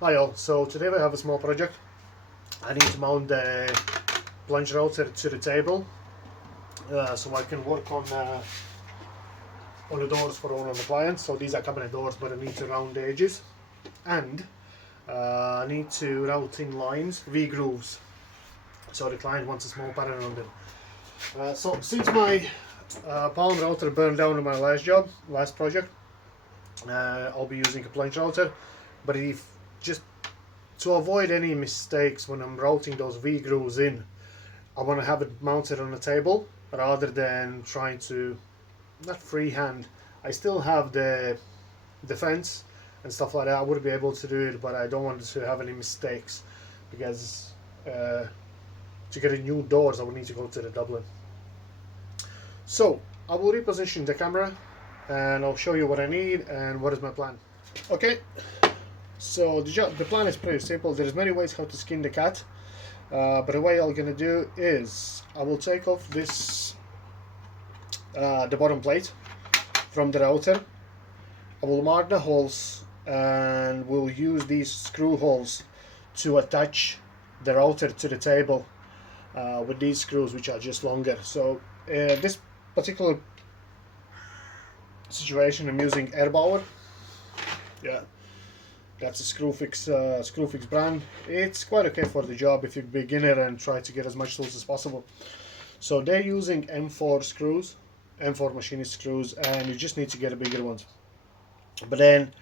Hi all, so today we have a small project. I need to mount the plunge router to the table so I can work on the doors for one of the clients. So these are cabinet doors, but I need to round the edges, and I need to route in lines, V-grooves, so the client wants a small pattern on them. So since my palm router burned down on my last project, I'll be using a plunge router, but if just to avoid any mistakes when I'm routing those V-grooves in, I want to have it mounted on a table rather than trying to, not freehand. I still have the fence and stuff like that. I would be able to do it, but I don't want to have any mistakes because to get a new doors I would need to go to the Dublin. So I will reposition the camera and I'll show you what I need and what is my plan. Okay, so the plan is pretty simple. There's many ways how to skin the cat, but the way I'm gonna do is I will take off this the bottom plate from the router. I will mark the holes and we'll use these screw holes to attach the router to the table with these screws, which are just longer. So this particular situation I'm using Airbauer. Yeah, that's a Screwfix brand. It's quite okay for the job if you're a beginner and try to get as much tools as possible. So they're using M4 screws, M4 machinist screws, and you just need to get a bigger ones. But then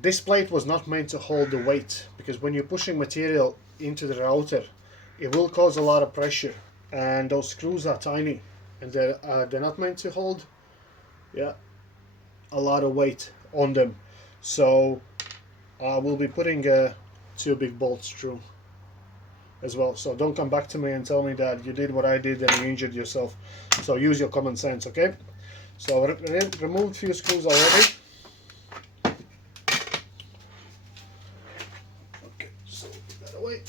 this plate was not meant to hold the weight, because when you're pushing material into the router, it will cause a lot of pressure, and those screws are tiny, and they're not meant to hold, yeah, a lot of weight on them. So I will be putting 2 big bolts through as well. So don't come back to me and tell me that you did what I did and you injured yourself. So use your common sense, okay? So I removed a few screws already. Okay, so put that away.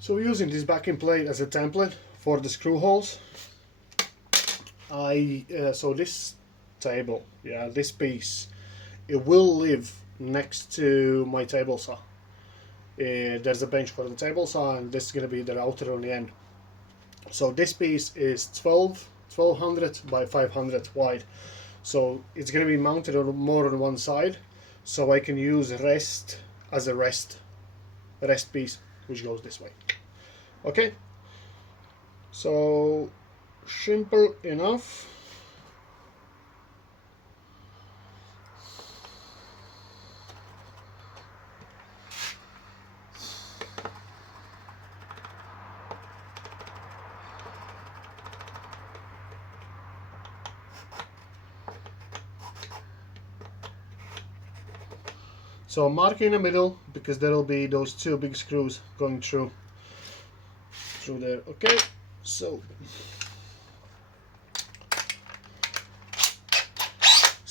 So we're using this backing plate as a template for the screw holes. So this table, yeah, this piece, it will live next to my table saw. There's a bench for the table saw, and this is going to be the router on the end. So this piece is 1200 by 500 wide. So it's going to be mounted on more on one side, so I can use rest as a rest piece, which goes this way. Okay, so simple enough. So I'm marking in the middle because there will be those 2 big screws going through there. Okay, so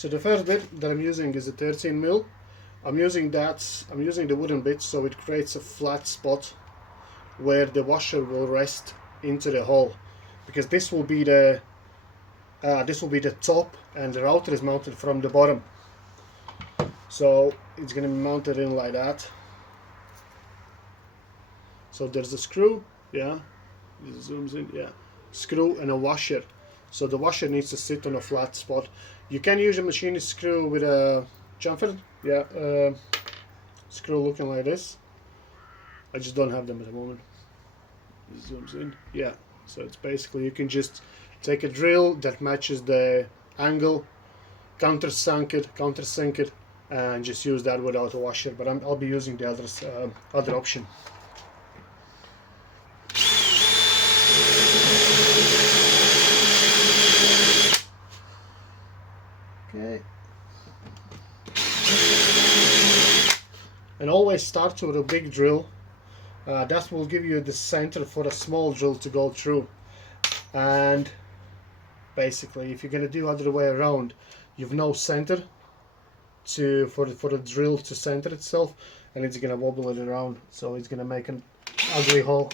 the first bit that I'm using is a 13 mil. I'm using the wooden bit, so it creates a flat spot where the washer will rest into the hole, because this will be the top, and the router is mounted from the bottom. So it's going to be mounted in like that. So there's a screw, yeah, it zooms in, yeah, screw and a washer. So the washer needs to sit on a flat spot. You can use a machinist screw with a chamfer, yeah, screw looking like this. I just don't have them at the moment. It zooms in, yeah. So it's basically, you can just take a drill that matches the angle, countersink it, and just use that without a washer. But I'll be using the other option. Okay. And always start with a big drill. That will give you the center for a small drill to go through. And basically, if you're going to do other way around, you've no center for the drill to center itself, and it's going to wobble it around. So it's going to make an ugly hole.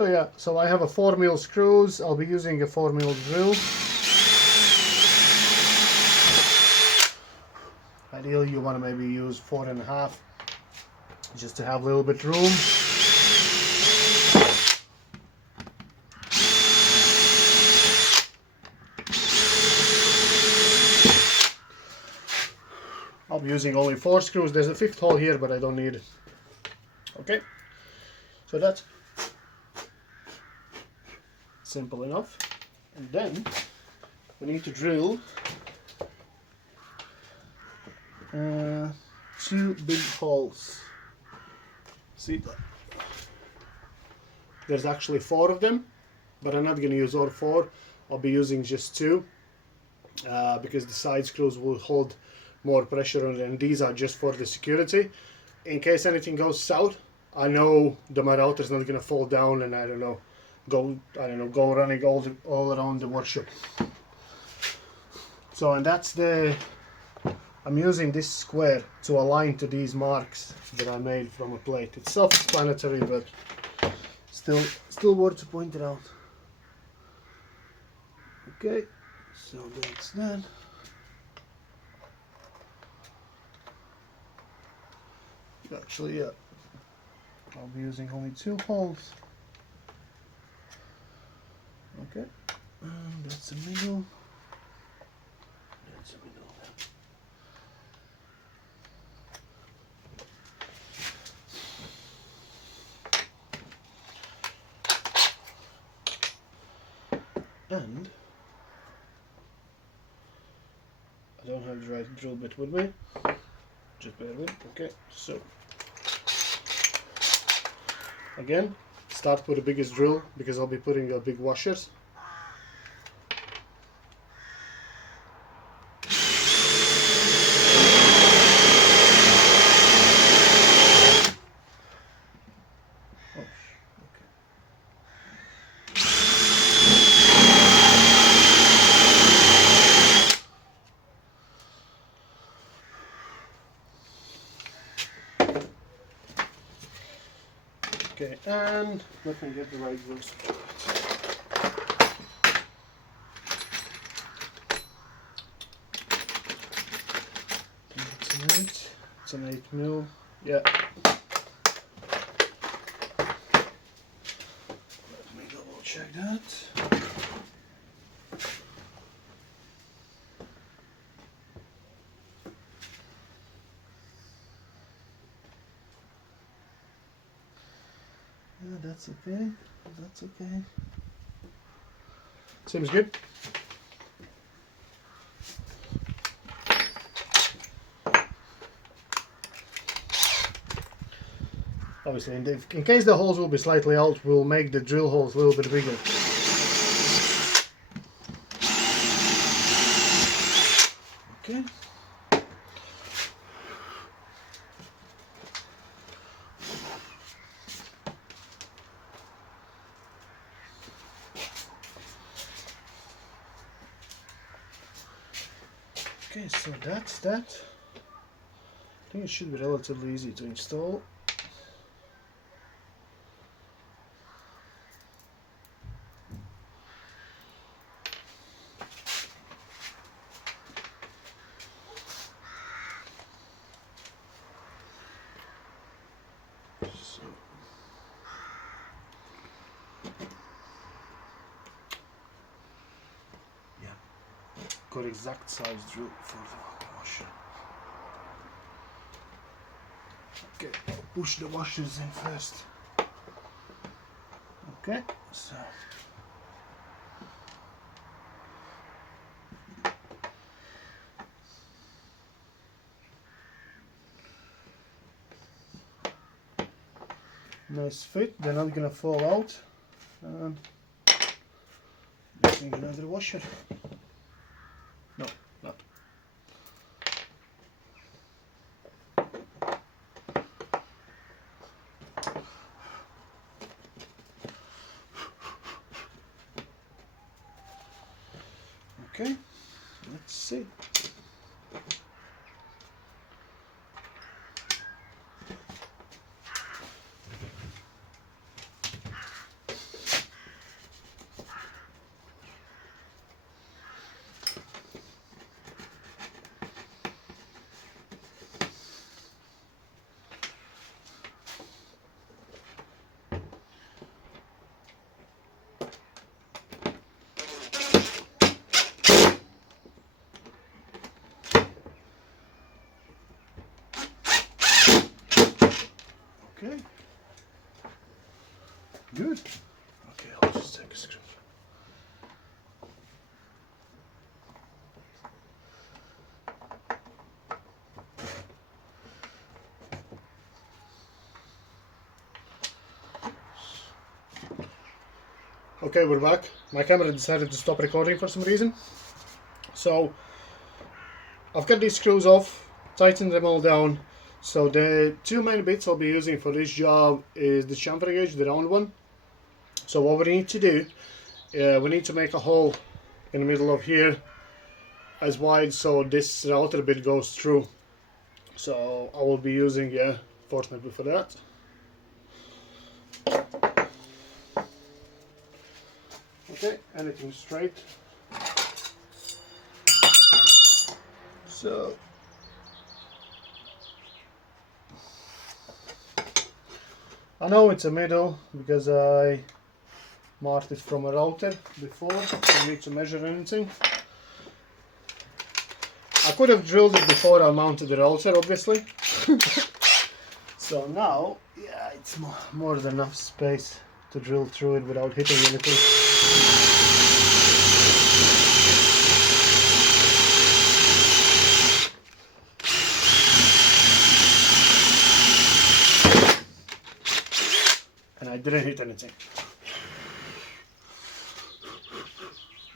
So yeah, so I have a 4mm screws. I'll be using a 4mm drill. Ideally you want to maybe use 4.5 just to have a little bit room. I'll be using only 4 screws. There's a 5th hole here, but I don't need it. Okay, so that's simple enough. And then we need to drill 2 big holes. See, there's actually 4 of them, but I'm not going to use all 4. I'll be using just 2 because the side screws will hold more pressure on it, and these are just for the security. In case anything goes south, I know that my router is not going to fall down and go running all around the workshop. So, and that's I'm using this square to align to these marks that I made from a plate. It's self-explanatory, but still worth to point it out. Okay, so that's that. Actually, yeah, I'll be using only 2 holes. Okay, and that's the middle. That's the middle. And I don't have the right drill bit with me. Just bear with. Okay, so again, start with the biggest drill because I'll be putting the big washers. Okay, and let me get the right drills. It's an 8mm. Yeah. Let me double check that. Yeah, that's okay. That's okay. Seems good. Obviously, in case the holes will be slightly out, we'll make the drill holes a little bit bigger. Okay. Okay, so that's that. I think it should be relatively easy to install. So, yeah, got exact size drill for the washer. Okay, I'll push the washers in first. Okay, so nice fit, they're not gonna fall out. And using another washer. No, not. Okay, let's see. just take a screw. Okay, we're back. My camera decided to stop recording for some reason. So I've got these screws off, tightened them all down. So the two main bits I'll be using for this job is the chamfer gauge, the round one. So what we need to do, we need to make a hole in the middle of here as wide so this router bit goes through. So I will be using force nipple for that. Okay, anything straight. So I know it's a middle because I marked it from a router before. I need to measure anything. I could have drilled it before I mounted the router, obviously. So now, yeah, it's more than enough space to drill through it without hitting anything. And I didn't hit anything.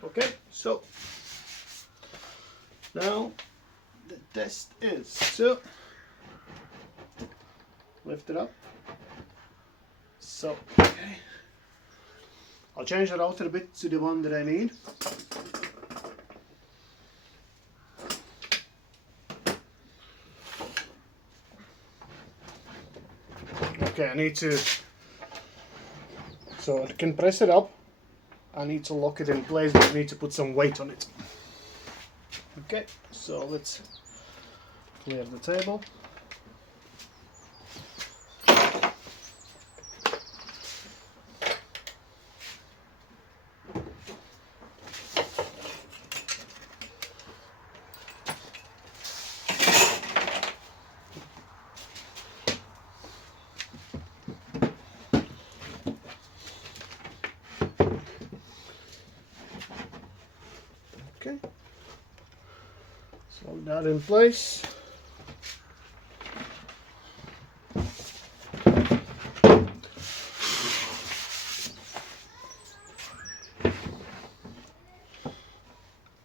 Okay, so now the test is so lift it up. So okay, I'll change the router a bit to the one that I need. Okay, I need to, so I can press it up. I need to lock it in place, but I need to put some weight on it. Okay, so let's clear the table. Okay, so that in place.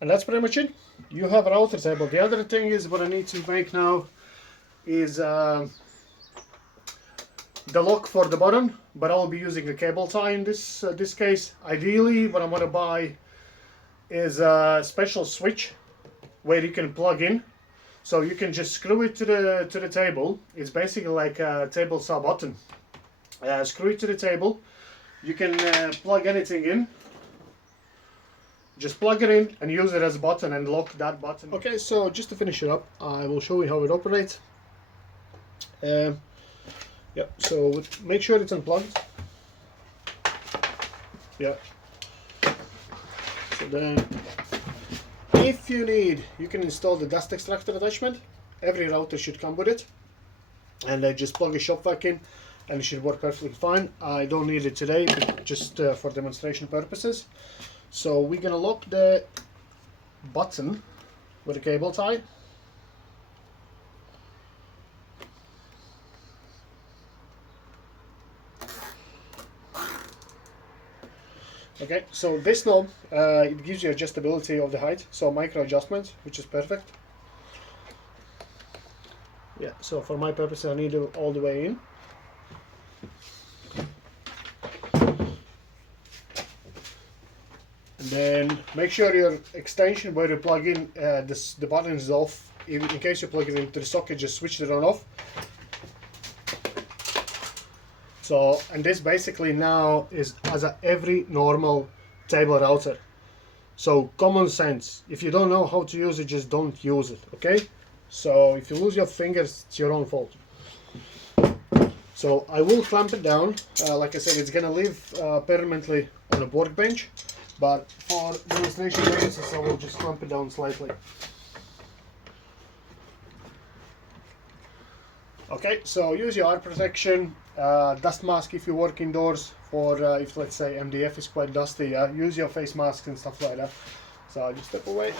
And that's pretty much it. You have a router table. The other thing is what I need to make now is the lock for the button, but I'll be using a cable tie in this case. Ideally, what I'm gonna buy is a special switch where you can plug in, so you can just screw it to the table. It's basically like a table saw button. Screw it to the table. You can plug anything in. Just plug it in and use it as a button and lock that button. Okay, so just to finish it up, I will show you how it operates. Yeah, so make sure it's unplugged. Yeah. So then, if you need, you can install the dust extractor attachment. Every router should come with it. And just plug a shop vac in and it should work perfectly fine. I don't need it today, but just for demonstration purposes. So we're gonna lock the button with a cable tie. Okay, so this knob, it gives you adjustability of the height, so micro adjustment, which is perfect. Yeah, so for my purpose I need it all the way in. And then make sure your extension where you plug in the button is off. In case you plug it into the socket, just switch it on off. So, and this basically now is as every normal table router. So common sense. If you don't know how to use it, just don't use it, okay? So if you lose your fingers, it's your own fault. So I will clamp it down. Like I said, it's gonna live permanently on a workbench. But for demonstration purposes, I will just clamp it down slightly. Okay, so use your eye protection, dust mask if you work indoors, for if let's say MDF is quite dusty, use your face masks and stuff like that. So I'll just step away.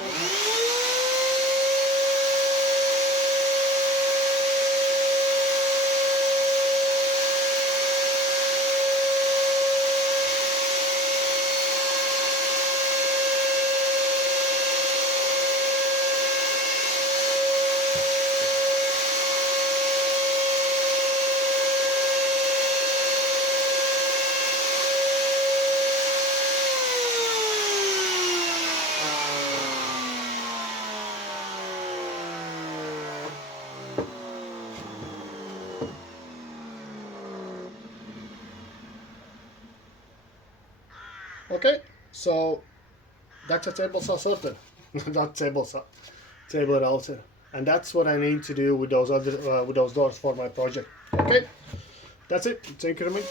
Okay, so that's a table saw sorted. Not table saw, table router, and that's what I need to do with those other with those doors for my project. Okay, that's it. Thank you very much.